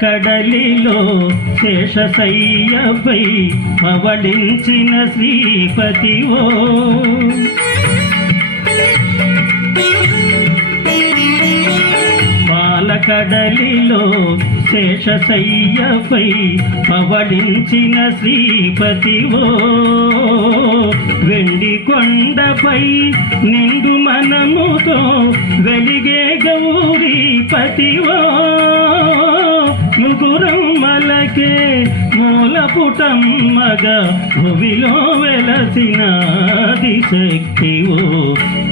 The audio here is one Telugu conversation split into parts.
పాలకడలిలో శేషశయ్యపై పవళించిన శ్రీపతివో పాలకడలిలో శేషశయ్యపై పవళించిన శ్రీపతివో వెండి కొండపై నిండు మనముతో వెలిగే గౌరీ పుటమ్మగ భువిలో వెలసిన శక్తివో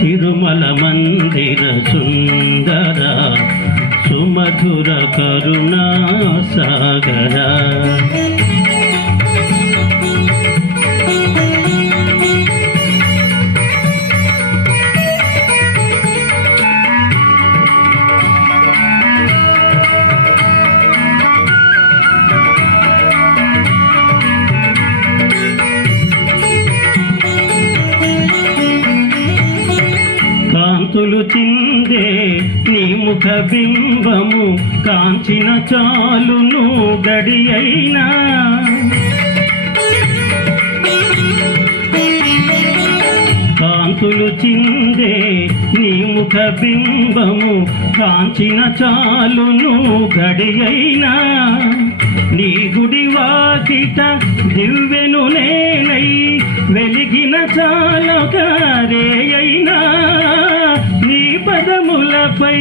తిరుమల మందిర సుందర సుమధుర కరుణా సాగరా కాంతులు చిందే నీ ముఖ బింబము కాంచిన చాలును గడి అయినా. కాంతులు చిందే నీ ముఖ బింబము కాంచిన చాలును గడి అయినా. నీ గుడి వాకిట దివ్వెను నేనై వెలిగిన చాలకారే అయినా పదములపై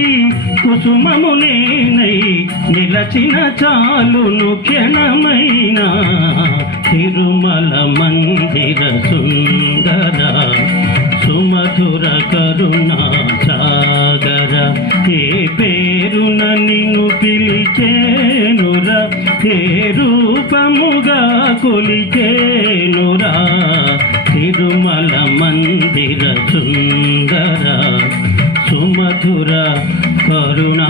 కుసుమము నేనై నిలచిన చాలును క్షణమైన తిరుమల మందిర సుందర సుమధుర కరుణా సాగర. ఏ పేరున నిన్ను పిలిచేనురా ఏ రూపముగా కొలిచేనురా తిరుమల మందిర సుందర. మధుర కరుణా